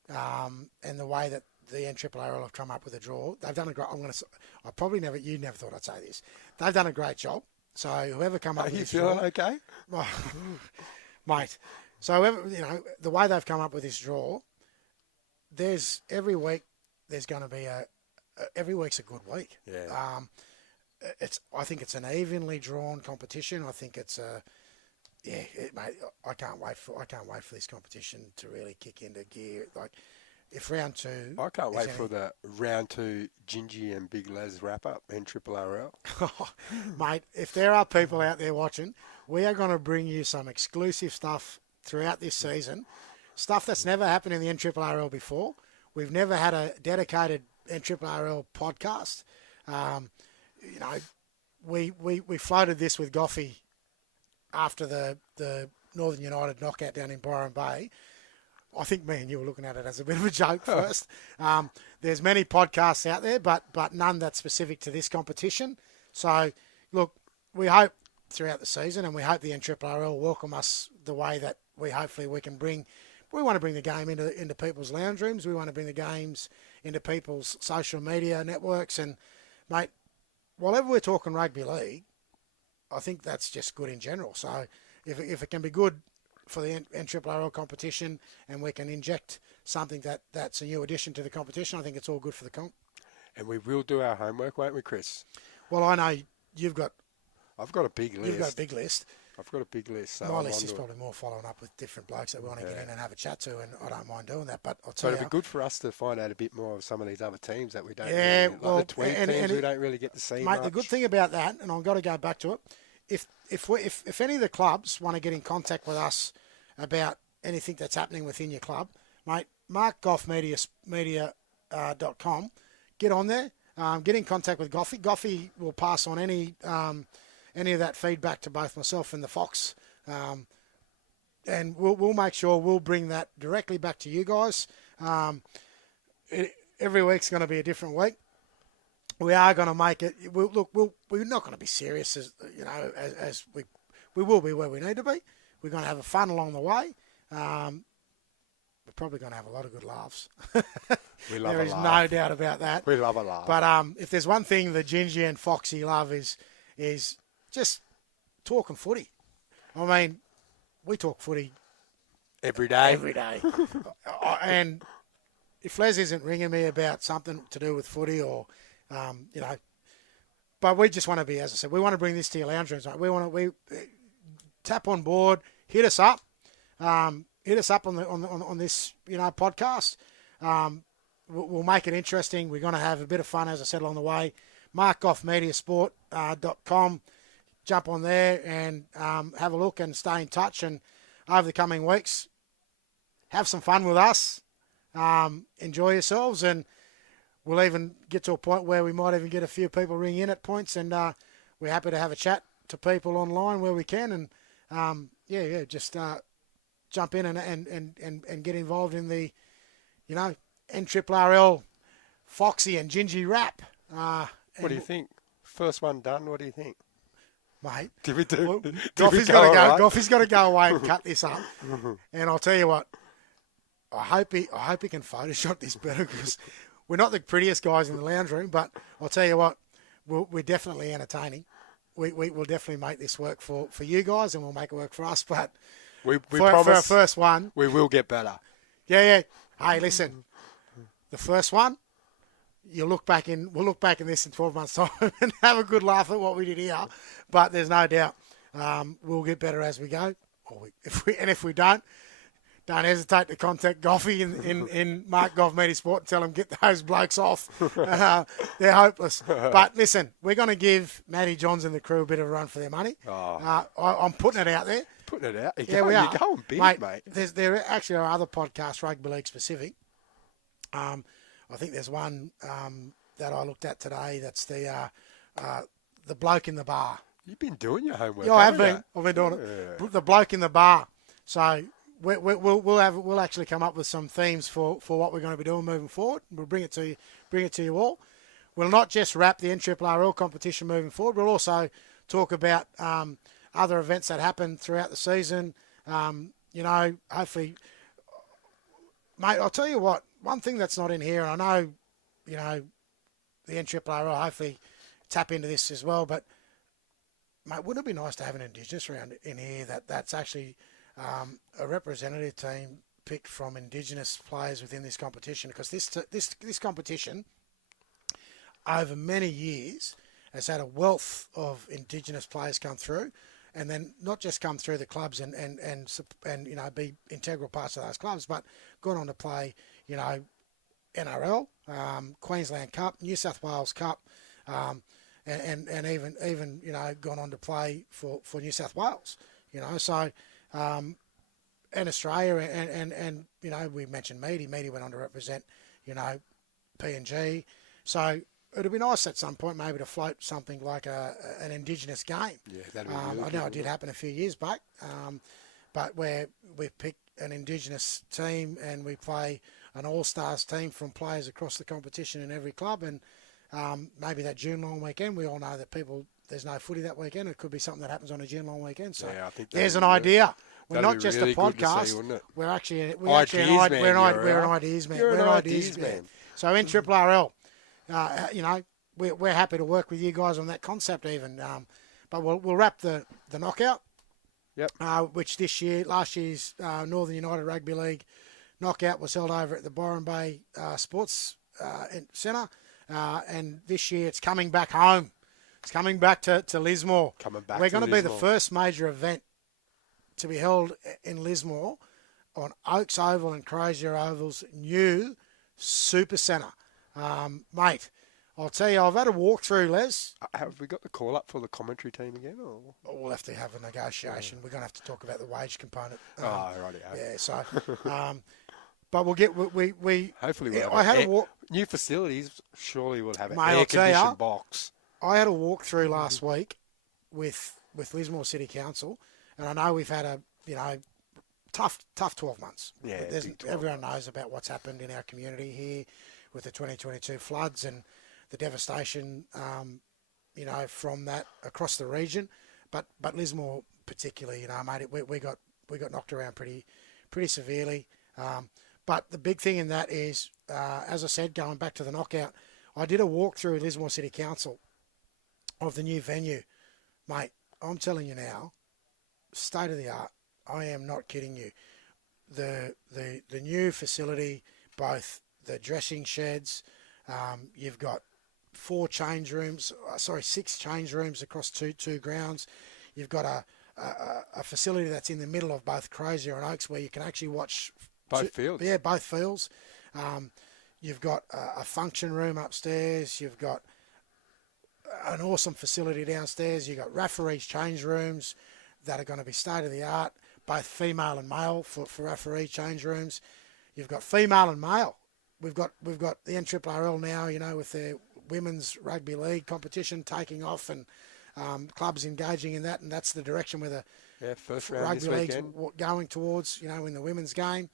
and the way that the NRRRL have come up with a draw, they've done a great. You never thought I'd say this. They've done a great job. So whoever come up with this draw. Are you feeling okay? Mate. So whoever, the way they've come up with this draw, every week there's going to be every week's a good week. Yeah. I think it's an evenly drawn competition. I think it's mate. I can't wait for this competition to really kick into gear. Like, if round two, I can't wait for the round two Bingie and Big Les wrap up in NRRRL. Mate, if there are people out there watching, we are going to bring you some exclusive stuff throughout this season. Stuff that's never happened in the NRRRL before. We've never had a dedicated NRRRL podcast. We floated this with Goffey after the Northern United knockout down in Byron Bay. I think me and you were looking at it as a bit of a joke first. There's many podcasts out there, but none that's specific to this competition. So, look, we hope throughout the season, and we hope the NRRRL welcome us the way that we want to bring the game into people's lounge rooms. We want to bring the games into people's social media networks. And, mate, whatever we're talking rugby league, I think that's just good in general. So if it can be good for the NRRRL competition, and we can inject something that's a new addition to the competition, I think it's all good for the comp. And we will do our homework, won't we, Chris? Well, I know I've got a big list. You've got a big list. I've got a big list. So my list is probably more following up with different blokes that we want to get in and have a chat to, and I don't mind doing that. But I'll tell you, it'd be good for us to find out a bit more of some of these other teams that we don't. Yeah, really, like the Tweed teams we don't really get to see. Mate, much. The good thing about that, and I've got to go back to it, if any of the clubs want to get in contact with us about anything that's happening within your club, mate, Mark Goffmedia.com. Get on there. Get in contact with Goffy. Goffy will pass on any any of that feedback to both myself and the Fox. And we'll make sure we'll bring that directly back to you guys. Every week's going to be a different week. We are going to make it. We're not going to be serious as we will be where we need to be. We're going to have a fun along the way. We're probably going to have a lot of good laughs. We love there a is laugh. no doubt about that. We love a laugh. But if there's one thing that Bingie and Foxie love is just talking footy. I mean, we talk footy Every day. every day. And if Les isn't ringing me about something to do with footy or, but we just want to be, as I said, we want to bring this to your lounge rooms. Right? We tap on board, hit us up on this podcast. We'll make it interesting. We're going to have a bit of fun, as I said, along the way. markoffmediasport.com. Jump on there and have a look and stay in touch. And over the coming weeks, have some fun with us. Enjoy yourselves, and we'll even get to a point where we might even get a few people ring in at points, and we're happy to have a chat to people online where we can, and just jump in and get involved in the NRRRL Foxie and Bingie rap. What do you think? First one done. What do you think? Mate, Did we do? well, did we Goffy's go got to all go. right? Goffy's got to go away and cut this up. And I'll tell you what, I hope he can Photoshop this better, because we're not the prettiest guys in the lounge room. But I'll tell you what, we're definitely entertaining. We will definitely make this work for you guys, and we'll make it work for us. But We for promise our first one, we will get better. yeah. Hey, listen, the first one. We'll look back in this in 12 months' time and have a good laugh at what we did here. But there's no doubt we'll get better as we go. If we don't hesitate to contact Goffy in Mark Goff Media Sport and tell him get those blokes off. They're hopeless. But listen, we're going to give Matty Johns and the crew a bit of a run for their money. Oh. I'm putting it out there. Putting it out. We are. You're going big, mate. There actually are other podcasts, rugby league specific. I think there's one that I looked at today. That's the bloke in the bar. You've been doing your homework. Yeah, I have haven't been. I've been doing it. The bloke in the bar. So we'll actually come up with some themes for what we're going to be doing moving forward. We'll bring it to you all. We'll not just wrap the NRRRL competition moving forward. We'll also talk about other events that happen throughout the season. Hopefully, mate. I'll tell you what. One thing that's not in here, and I know, the NRRRL hopefully tap into this as well, but, mate, wouldn't it be nice to have an Indigenous round in here that's actually a representative team picked from Indigenous players within this competition? Because this competition, over many years, has had a wealth of Indigenous players come through, and then not just come through the clubs and be integral parts of those clubs, but gone on to play, NRL, Queensland Cup, New South Wales Cup, and even gone on to play for New South Wales, so and Australia, and we mentioned Meaty went on to represent PNG, so it'd be nice at some point maybe to float something like an Indigenous game. Yeah, that'd be really I know it did happen a few years back, but where we pick an Indigenous team and we play an all-stars team from players across the competition in every club, and maybe that June long weekend, we all know that there's no footy that weekend. It could be something that happens on a June long weekend. So yeah, I think there's an idea. We're not just really a podcast. See, we're actually an ideas man. You're We're an an ideas ideas man. man. So NRRRL, we're happy to work with you guys on that concept even. But we'll wrap the knockout. Yep. Which last year's Northern United Rugby League knockout was held over at the Byron Bay Sports Centre. And this year it's coming back home. It's coming back to Lismore. We're going to be the first major event to be held in Lismore on Oaks Oval and Crozier Oval's new Super Centre. Mate, I'll tell you, I've had a walkthrough, Les. Have we got the call up for the commentary team again? Or? We'll have to have a negotiation. We're going to have to talk about the wage component. Right. Yeah, so... but we'll get... We hopefully we'll I have had a new facilities. Surely we'll have an Mate, I'll tell air-conditioned ya, box. I had a walkthrough last week, with Lismore City Council, and I know we've had a tough 12 months. Yeah, everyone knows about what's happened in our community here with the 2022 floods and the devastation, from that across the region. But Lismore particularly, mate, we got knocked around pretty severely. But the big thing in that is, as I said, going back to the knockout, I did a walk through Lismore City Council of the new venue. Mate, I'm telling you now, state of the art. I am not kidding you. The new facility, both the dressing sheds, you've got 6 change rooms across two grounds. You've got a facility that's in the middle of both Crozier and Oaks where you can actually watch both fields. Yeah, both fields. You've got a function room upstairs. You've got an awesome facility downstairs. You've got referees' change rooms that are going to be state of the art, both female and male for referee change rooms. You've got female and male. We've got the NRRRL now, with their women's rugby league competition taking off and clubs engaging in that, and that's the direction where the first round rugby this league's weekend. Going towards, in the women's game.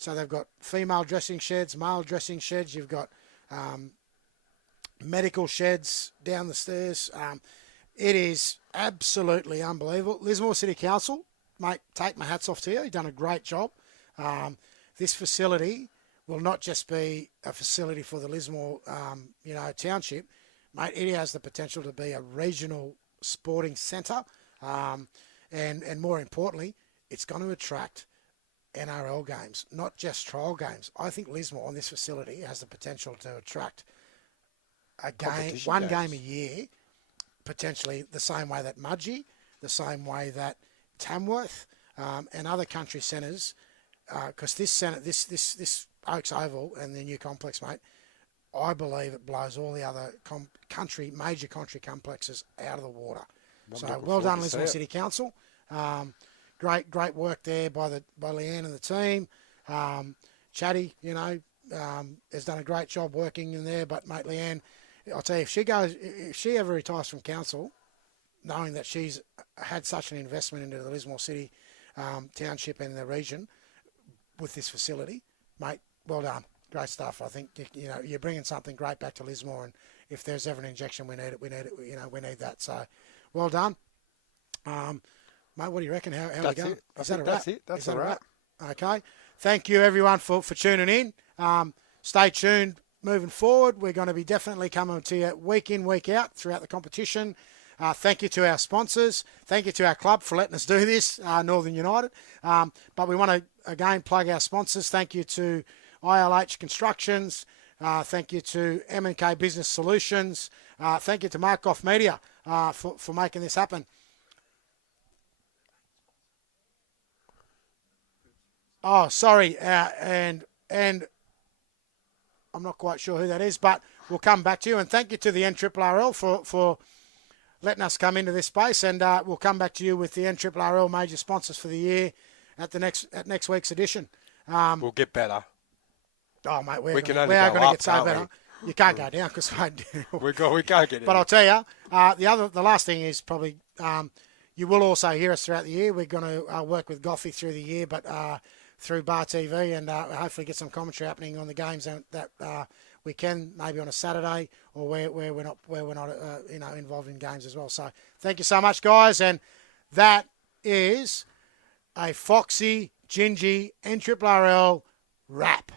So they've got female dressing sheds, male dressing sheds. You've got medical sheds down the stairs. It is absolutely unbelievable. Lismore City Council, mate, take my hats off to you. You've done a great job. This facility will not just be a facility for the Lismore, township, mate. It has the potential to be a regional sporting centre, and more importantly, it's going to attract NRL games, not just trial games. I think Lismore on this facility has the potential to attract one game a year, potentially the same way that Mudgee, the same way that Tamworth, and other country centres, because this Oaks Oval and the new complex, mate, I believe it blows all the other major country complexes out of the water. So well done, Lismore City Council. Great work there by Leanne and the team. Chatty, has done a great job working in there. But mate, Leanne, I'll tell you, if she ever retires from council, knowing that she's had such an investment into the Lismore City township and the region with this facility, mate, well done. Great stuff. I think you're bringing something great back to Lismore, and if there's ever an injection, we need it. We need that. So, well done, mate. What do you reckon? How are we going? Is that a wrap? That's it. That's a wrap. Okay. Thank you, everyone, for tuning in. Stay tuned. Moving forward, we're going to be definitely coming to you week in, week out throughout the competition. Thank you to our sponsors. Thank you to our club for letting us do this, Northern United. But we want to, again, plug our sponsors. Thank you to ILH Constructions. Thank you to M&K Business Solutions. Thank you to Markoff Media for making this happen. Oh, sorry. And I'm not quite sure who that is, but we'll come back to you. And thank you to the NRRRL for letting us come into this space. And we'll come back to you with the NRRRL major sponsors for the year at next week's edition. We'll get better. Oh, mate, we're can going only to go up, get so can't better. You can't go down because we can't get in. But I'll tell you, the last thing is probably you will also hear us throughout the year. We're going to work with Goffy through the year, but through Bar TV, and hopefully get some commentary happening on the games that we can, maybe on a Saturday or where we're not involved in games as well. So thank you so much, guys, and that is a Foxie Bingie NRRRL wrap.